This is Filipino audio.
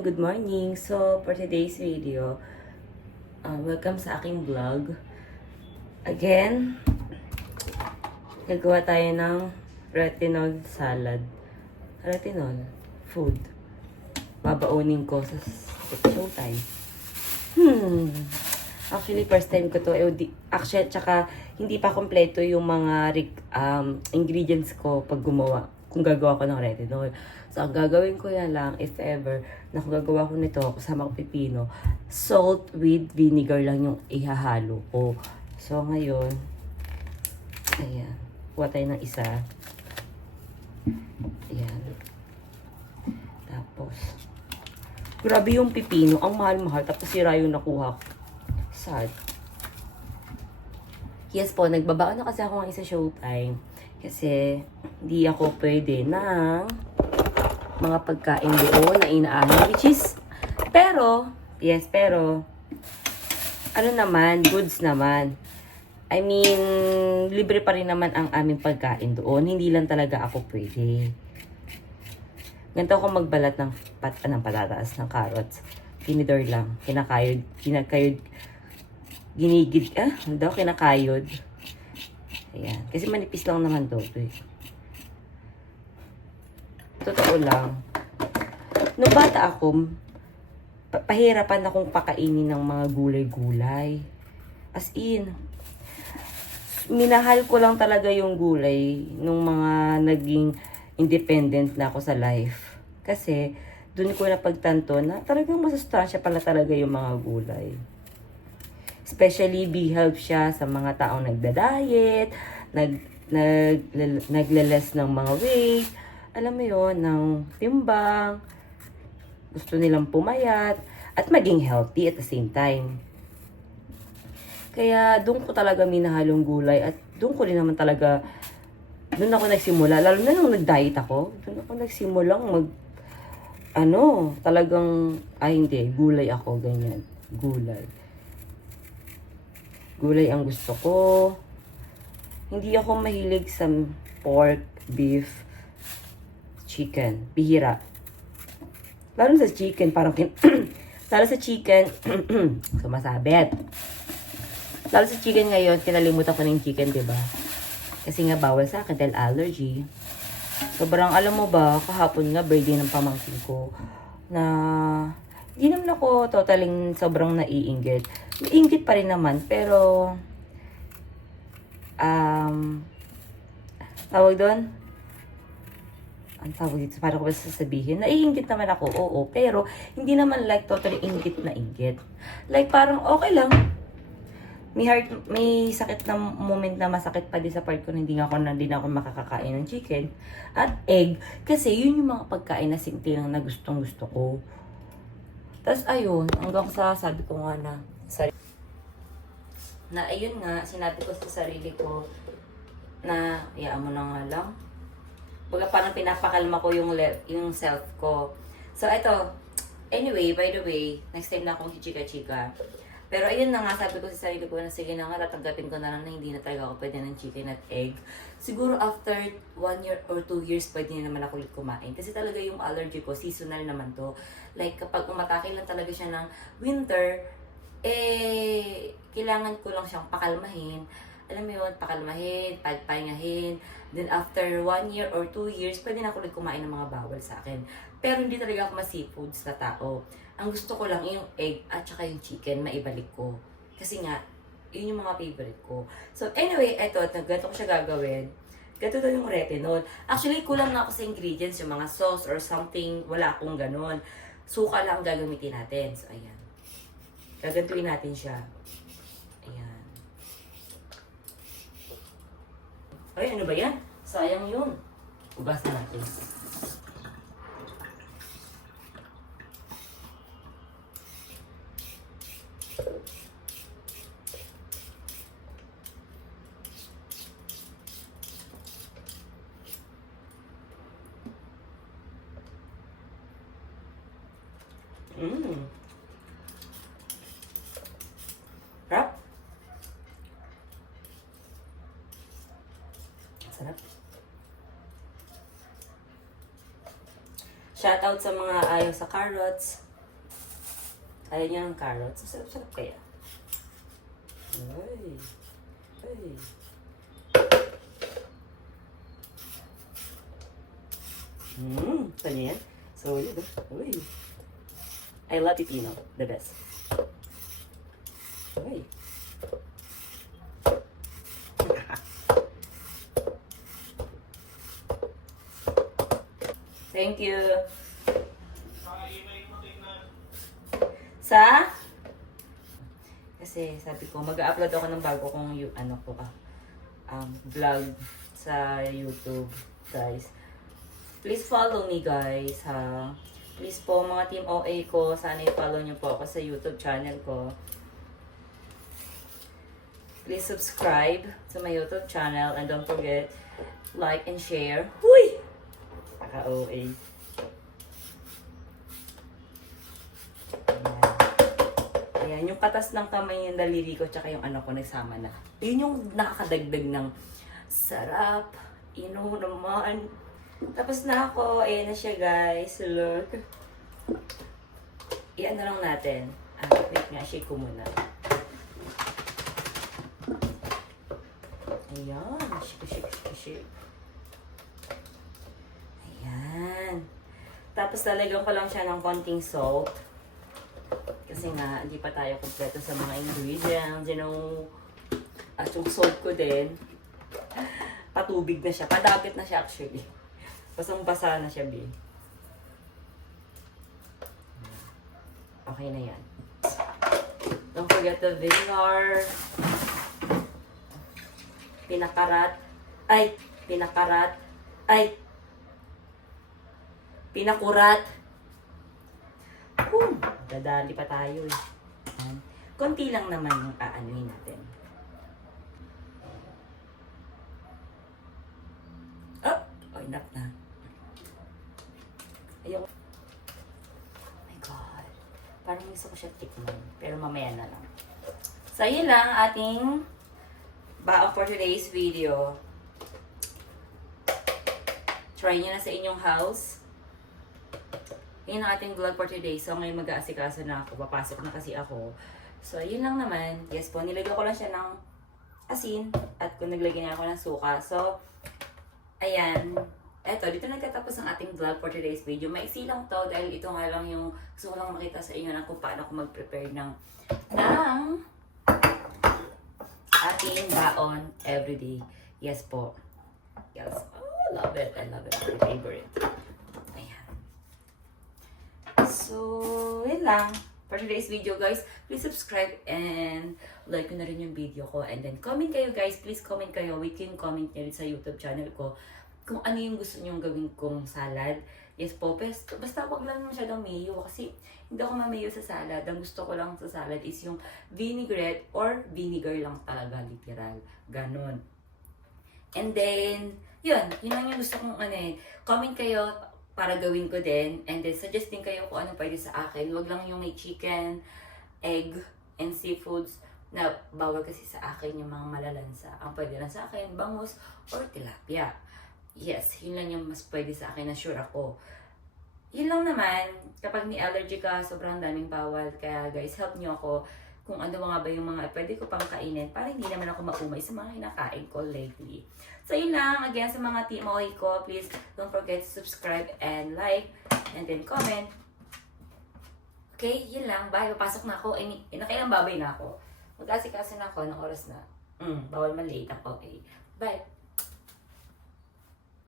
Good morning! So, for today's video, welcome sa aking vlog. Again, gagawa tayo ng retinol salad. Retinol food. Babaunin ko sa showtime. Actually, first time ko to. Actually, tsaka hindi pa kompleto yung mga ingredients ko pag gumawa. Kung gagawa ko ng retinol. So, ang gagawin ko yan lang, if ever, na kung gagawa ko nito, kasama ko pipino, salt with vinegar lang yung ihahalo ko. So, ngayon, ayan, kuha tayo ng isa. Ayan. Tapos, grabe yung pipino, ang mahal-mahal, tapos sira yung nakuha ko. Sad. Yes po, nagbabao na kasi ako ng isa showtime. Kasi, hindi ako pwede ng mga pagkain doon na inaahin. Which is, pero, ano naman, goods naman. I mean, libre pa rin naman ang aming pagkain doon. Hindi lang talaga ako pwede. Ganito ako magbalat ng patatas, ng carrots. Tinidor lang. Kinakayod, kinakayod. Ayan. Kasi manipis lang naman to eh. Totoo lang. Nung bata ako, pahirapan akong pakainin ng mga gulay-gulay. As in, minahal ko lang talaga yung gulay nung mga naging independent na ako sa life. Kasi, dun ko napagtanto na talagang masustansya pala talaga yung mga gulay. Especially, be-help siya sa mga taong nagda-diet, naglalas ng mga weight, alam mo yon, ng timbang, gusto nilang pumayat, at maging healthy at the same time. Kaya, doon ko talaga minahal yung gulay, at doon ko rin naman talaga, doon ako nagsimula, lalo na nung nag-diet ako, doon ako nagsimulang talagang, hindi, gulay ako, ganyan, gulay. Gulay ang gusto ko. Hindi ako mahilig sa pork, beef, chicken. Bihira. Lalo sa chicken, lalo sa chicken, sumasabit. Lalo sa chicken ngayon, kinalimutan ko ng chicken, diba? Kasi nga bawal sa akin dahil allergy. Sobrang, alam mo ba, kahapon nga, birthday ng pamangkin ko, na hindi naman ako totaling sobrang naiinggit. Naiinggit pa rin naman, pero tawag doon? Ang tawag dito, para ko ba sasabihin? Naiinggit naman ako, oo, pero hindi naman like totally inggit na inggit. Like parang okay lang. May sakit na moment na masakit pa din sa part ko na hindi ako makakakain ng chicken at egg. Kasi yun yung mga pagkain na simple lang na gustong gusto ko. Tapos ayun, hanggang sa sabi ko nga na ayun nga, sinabi ko sa sarili ko na hayaan mo na nga lang. Baga parang pinapakalma ko yung self ko. So ito, anyway, by the way, next time na akong chika-chika. Pero ayun na nga, sabi ko sa sarili ko na sige na nga, tatanggapin ko na lang na hindi na talaga ako pwede ng chicken at egg. Siguro after 1 year or 2 years, pwede na naman ako ulit kumain. Kasi talaga yung allergy ko, seasonal naman to. Like kapag umatake lang talaga siya ng winter, kailangan ko lang siyang pakalmahin. Alam mo yun, pakalmahin, pagpahingahin. Then after 1 year or 2 years, pwede na ako ulit kumain ng mga bawal sa akin. Pero hindi talaga ako ma-seafoods na tao. Ang gusto ko lang yung egg at saka yung chicken, maibalik ko. Kasi nga, yun yung mga favorite ko. So anyway, eto, ganito ko siya gagawin. Ganito daw yung retinol. Actually, kulang na ako sa ingredients, yung mga sauce or something, wala akong ganon. Suka lang gagamitin natin. So ayan. Gagantuin natin siya. Ayan. Ay, ano ba yan? Sayang yun. Ubas na natin. Sarap. Sarap. Shoutout sa mga ayaw sa carrots. Ayaw niya ng carrots. Sarap-sarap kaya. Ay. Ay. Ito niya yan. So, yun. Uy. I love pipino. The best. Uy. Thank you. Sa? Kasi sabi ko, mag-upload ako ng bago kong vlog sa YouTube, guys. Please follow me, guys, ha. Please po, mga team OA ko, sana i-follow nyo po ako sa YouTube channel ko. Please subscribe to my YouTube channel and don't forget, like and share. Huy! Naka-OA. Ayan, yung katas ng kamay yung daliri ko tsaka yung ko nagsama na. Yun yung nakakadagdag ng sarap. Naman. Tapos na ako. Ayan na siya, guys. Look. Iyan na lang natin. Wait nga, shake ko muna. Ayan. Shake. Ayan. Tapos lalagyan ko lang siya ng konting salt. Kasi nga, hindi pa tayo kompleto sa mga ingredients. At yung salt ko din, patubig na siya. Padapit na siya actually. Basang-basa na siya, B. Okay na yan. Don't forget the vinegar. Pinakarat. Pinakurat. Dadali pa tayo eh. Konti lang naman yung aanuhin natin. Enough na. Ayaw. Oh my God. Parang gusto ko siya tikman. Pero mamaya na lang. So, yun lang ating baon for today's video. Try nyo na sa inyong house. Yun ang ating vlog for today. So, ngayon mag-aasikaso na ako. Papasok na kasi ako. So, yun lang naman. Yes po, nilagyan ko lang siya ng asin. At kung naglagyan niya ako ng suka. So, ayan. Eto, dito nagtatapos ang ating vlog for today's video. Maiksi lang to dahil ito nga lang yung gusto ko lang makita sa inyo na kung paano ako mag-prepare ng ating baon everyday. Yes po. Yes. Oh, love it. I love it. My favorite. Ayan. So, yun lang. For today's video, guys, please subscribe and like ko na rin yung video ko. And then, comment kayo, guys. Please comment kayo. We can comment nyo rin sa YouTube channel ko kung ano yung gusto nyong gawin kong salad. Yes po, basta wag lang masyadong mayo kasi hindi ako mamayo sa salad. Ang gusto ko lang sa salad is yung vinaigrette or vinegar lang talaga, literal. Ganon. And then, yun lang yung gusto kong comment kayo para gawin ko din. And then, suggest din kayo kung ano pwede sa akin. Wag lang yung may chicken, egg, and seafoods na bawal kasi sa akin yung mga malalansa. Ang pwede lang sa akin, bangus or tilapia. Yes, yun lang yung mas pwede sa akin na sure ako. Yun lang naman, kapag may allergy ka, sobrang daming bawal. Kaya guys, help nyo ako kung ano nga ba yung mga pwede ko pang kainin para hindi naman ako maumay sa mga kinakain ko lately. So yun lang, again sa mga team OA ko, please don't forget to subscribe and like and then comment. Okay, yun lang. Bye, papasok na ako. Nakailang babay na ako. Mag-asikaso na ako ng oras na. Bawal man late ang OA. Bye.